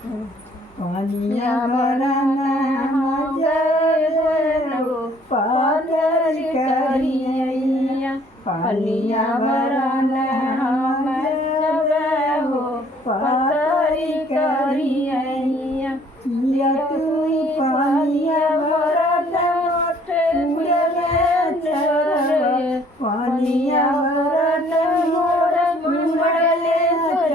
પાનિયા ભરાના મજરનો પાદર કરી અહીંયા પાનિયા ભરાના મજરનો પાદર કરી અહીંયા કિયા તું પાનિયા ભરાના ઉડલે ચરવે પાનિયા ભરાના મોર ઉડલે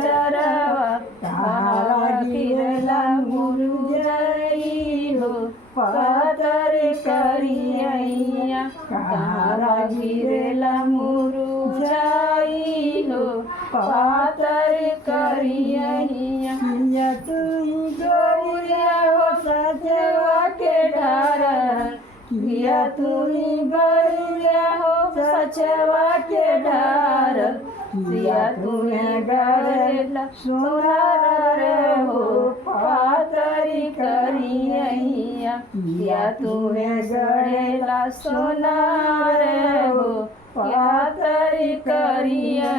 ચરવા તારા ગિરલા મુરજાઈ હો પાદર કરી અહીંયા તારા ગિરલા મુરજાઈ હો પાદર કરી અહીંયા કિયા તું ગોરિયા હો સજવા કે ઢાર किया तुरी गरिया हो सचवा के ढार किया तुम्हें गरेला सोनार हो पातरी करिया किया तुम्हें गरेला सोनार हो पातरी करिया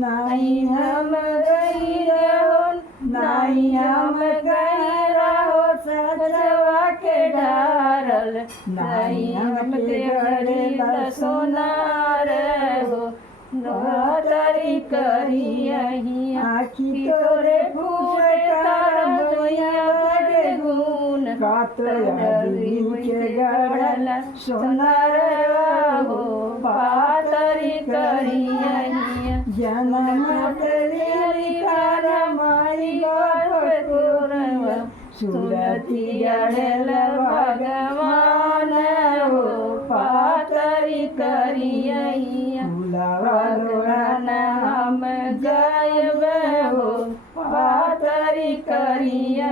नहीं हम गई हो नहीं हम गई रहो सचवा के ढारल नहीं हम ते गरेला सोनार हो पातरी करिया आखी तोरे फूटे तार मोया बड़े गुण कातया दिल के गड़ला सोनार हो पातरी करिया जन्म तेरी कार माई बाप तोरव सुरती अड़ल भगवान हो पातरी करिया फुलवालोड़न हम गायब हो पातरी करिया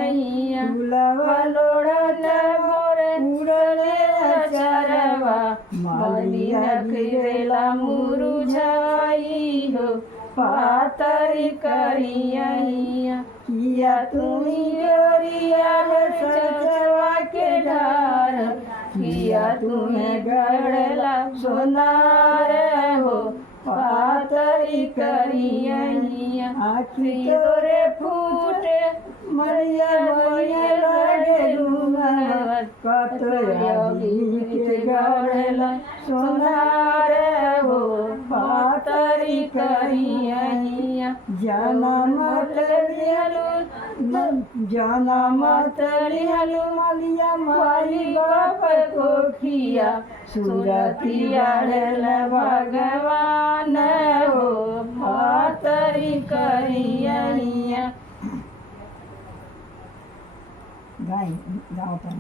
फुलवालोड़न मोरे उड़ले चरवा मालिया गिरेला मुरझाई हो पातरी करिया किया तुम्ही गोरिया सचवा के ढार किया तुम्हें गड़ला सोनार हो पातरी करिया आखी तोरे फूटे मरिया मरिया लगे लूंगर कतया दिल के गड़ला सोनार हो पातरी करिया जनम तलियलु मलिया मारी बाप कोठिया सुरती अड़ल भगवान हो पातरी करिया गाय गाओ पर